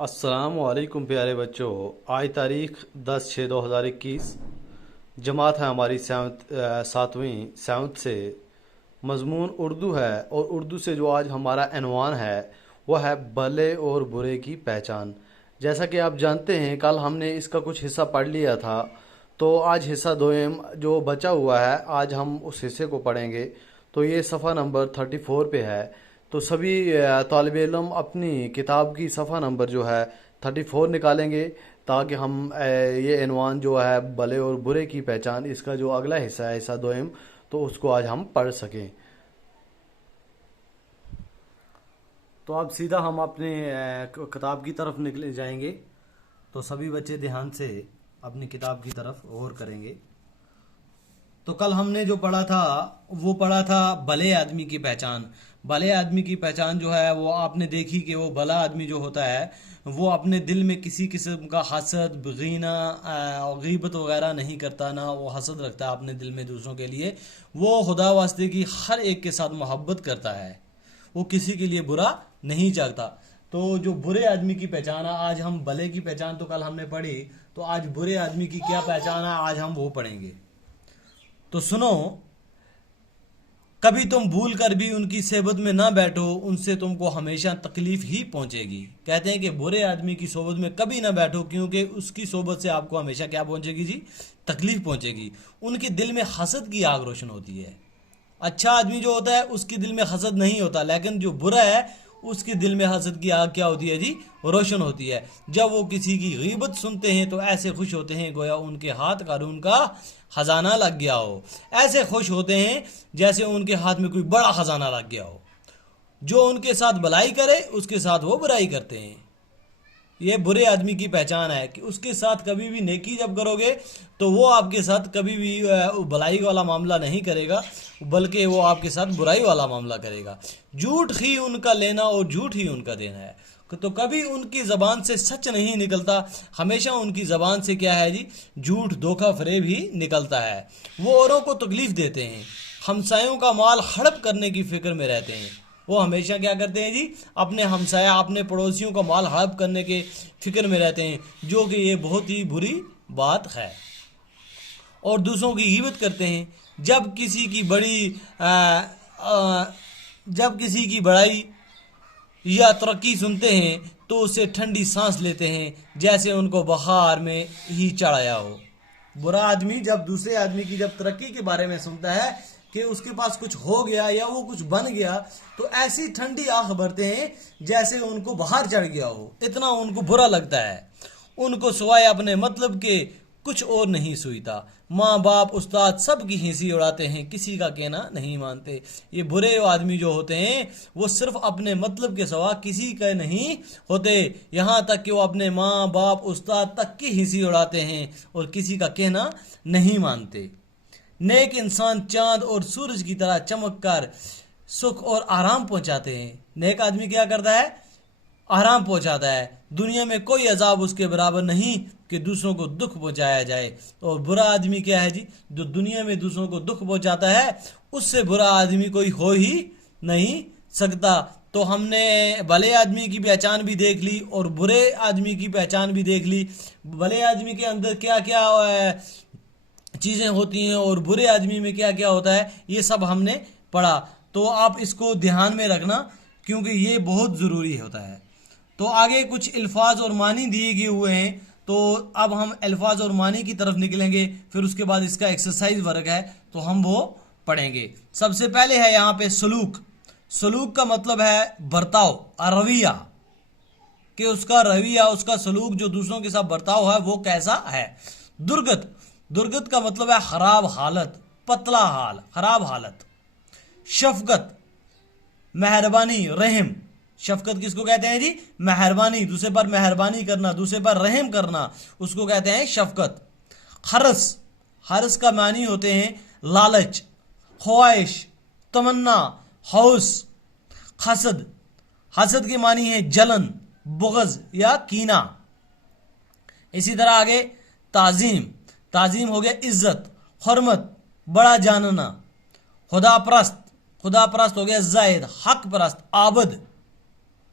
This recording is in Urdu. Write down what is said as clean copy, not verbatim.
السلام علیکم پیارے بچوں، آج تاریخ 10/6/2021 جماعت ہے ہماری ساتویں سیونتھ سے۔ مضمون اردو ہے اور اردو سے جو آج ہمارا عنوان ہے وہ ہے بھلے اور برے کی پہچان۔ جیسا کہ آپ جانتے ہیں کل ہم نے اس کا کچھ حصہ پڑھ لیا تھا، تو آج حصہ دوئم جو بچا ہوا ہے آج ہم اس حصے کو پڑھیں گے۔ تو یہ صفحہ نمبر 34 پہ ہے، تو سبھی طالب علم اپنی کتاب کی صفحہ نمبر جو ہے 34 نکالیں گے، تاکہ ہم یہ عنوان جو ہے بھلے اور برے کی پہچان، اس کا جو اگلا حصہ ہے حصہ دوئم، تو اس کو آج ہم پڑھ سکیں۔ تو اب سیدھا ہم اپنے کتاب کی طرف نکلے جائیں گے، تو سبھی بچے دھیان سے اپنی کتاب کی طرف غور کریں گے۔ تو کل ہم نے جو پڑھا تھا وہ پڑھا تھا بھلے آدمی کی پہچان۔ بھلے آدمی کی پہچان جو ہے وہ آپ نے دیکھی کہ وہ بھلا آدمی جو ہوتا ہے وہ اپنے دل میں کسی قسم کا حسد، بغینہ، غیبت وغیرہ نہیں کرتا، نہ وہ حسد رکھتا ہے اپنے دل میں دوسروں کے لیے۔ وہ خدا واسطے کی ہر ایک کے ساتھ محبت کرتا ہے، وہ کسی کے لیے برا نہیں چاہتا۔ تو جو برے آدمی کی پہچان ہے، آج ہم بھلے کی پہچان تو کل ہم نے پڑھی، تو آج برے آدمی کی کیا پہچان ہے آج ہم وہ پڑھیں گے۔ تو سنو، کبھی تم بھول کر بھی ان کی صحبت میں نہ بیٹھو، ان سے تم کو ہمیشہ تکلیف ہی پہنچے گی۔ کہتے ہیں کہ برے آدمی کی صحبت میں کبھی نہ بیٹھو، کیونکہ اس کی صحبت سے آپ کو ہمیشہ کیا پہنچے گی جی؟ تکلیف پہنچے گی۔ ان کے دل میں حسد کی آگ روشن ہوتی ہے۔ اچھا آدمی جو ہوتا ہے اس کے دل میں حسد نہیں ہوتا، لیکن جو برا ہے اس کے دل میں حسد کی آگ کیا ہوتی ہے جی؟ روشن ہوتی ہے۔ جب وہ کسی کی غیبت سنتے ہیں تو ایسے خوش ہوتے ہیں گویا ان کے ہاتھ قارون کا خزانہ لگ گیا ہو۔ ایسے خوش ہوتے ہیں جیسے ان کے ہاتھ میں کوئی بڑا خزانہ لگ گیا ہو۔ جو ان کے ساتھ بھلائی کرے اس کے ساتھ وہ برائی کرتے ہیں۔ یہ برے آدمی کی پہچان ہے کہ اس کے ساتھ کبھی بھی نیکی جب کرو گے تو وہ آپ کے ساتھ کبھی بھی بھلائی والا معاملہ نہیں کرے گا، بلکہ وہ آپ کے ساتھ برائی والا معاملہ کرے گا۔ جھوٹ ہی ان کا لینا اور جھوٹ ہی ان کا دینا ہے۔ تو کبھی ان کی زبان سے سچ نہیں نکلتا، ہمیشہ ان کی زبان سے کیا ہے جی؟ جھوٹ، دھوکہ فریب ہی نکلتا ہے۔ وہ اوروں کو تکلیف دیتے ہیں، ہمسایوں کا مال ہڑپ کرنے کی فکر میں رہتے ہیں۔ وہ ہمیشہ کیا کرتے ہیں جی؟ اپنے ہمسایہ، اپنے پڑوسیوں کا مال ہڑپ کرنے کے فکر میں رہتے ہیں، جو کہ یہ بہت ہی بری بات ہے۔ اور دوسروں کی غیبت کرتے ہیں۔ جب کسی کی بڑائی یا ترقی سنتے ہیں تو اسے ٹھنڈی سانس لیتے ہیں، جیسے ان کو بخار میں ہی چڑھایا ہو۔ برا آدمی جب دوسرے آدمی کی جب ترقی کے بارے میں سنتا ہے کہ اس کے پاس کچھ ہو گیا یا وہ کچھ بن گیا، تو ایسی ٹھنڈی آنکھ بھرتے ہیں جیسے ان کو بخار چڑھ گیا ہو، اتنا ان کو برا لگتا ہے۔ ان کو سوائے اپنے مطلب کے کچھ اور نہیں سوئیتا۔ ماں باپ استاد سب کی ہنسی اڑاتے ہیں، کسی کا کہنا نہیں مانتے۔ یہ برے آدمی جو ہوتے ہیں وہ صرف اپنے مطلب کے سوا کسی کا نہیں ہوتے، یہاں تک کہ وہ اپنے ماں باپ استاد تک کی ہنسی اڑاتے ہیں اور کسی کا کہنا نہیں مانتے۔ نیک انسان چاند اور سورج کی طرح چمک کر سکھ اور آرام پہنچاتے ہیں۔ نیک آدمی کیا کرتا ہے؟ آرام پہنچاتا ہے۔ دنیا میں کوئی عذاب اس کے برابر نہیں کہ دوسروں کو دکھ پہنچایا جائے۔ اور برا آدمی کیا ہے جی؟ جو دنیا میں دوسروں کو دکھ پہنچاتا ہے، اس سے برا آدمی کوئی ہو ہی نہیں سکتا۔ تو ہم نے بھلے آدمی کی پہچان بھی دیکھ لی اور برے آدمی کی پہچان بھی دیکھ لی۔ بھلے آدمی کے اندر کیا کیا چیزیں ہوتی ہیں اور برے آدمی میں کیا کیا ہوتا ہے، یہ سب ہم نے پڑھا۔ تو آپ اس کو دھیان میں رکھنا، کیونکہ یہ بہت ضروری ہوتا ہے۔ تو آگے کچھ الفاظ اور معنی دیے گئے ہوئے ہیں، تو اب ہم الفاظ اور معنی کی طرف نکلیں گے، پھر اس کے بعد اس کا ایکسرسائز ورک ہے تو ہم وہ پڑھیں گے۔ سب سے پہلے ہے یہاں پہ سلوک۔ سلوک کا مطلب ہے برتاؤ، رویہ، کہ اس کا رویہ، اس کا سلوک جو دوسروں کے ساتھ برتاؤ ہے وہ کیسا ہے۔ درگت، درگت کا مطلب ہے خراب حالت، پتلا حال، خراب حالت۔ شفقت، مہربانی، رحم۔ شفقت کس کو کہتے ہیں جی؟ مہربانی، دوسرے پر مہربانی کرنا، دوسرے پر رحم کرنا، اس کو کہتے ہیں شفقت۔ حرص، حرص کا معنی ہوتے ہیں لالچ، خواہش، تمنا، ہوس۔ حسد، حسد کے معنی ہے جلن، بغض یا کینہ۔ اسی طرح آگے تعظیم، تعظیم ہو گیا عزت، حرمت، بڑا جاننا۔ خدا پرست، خدا پرست ہو گیا زاہد، حق پرست، عابد۔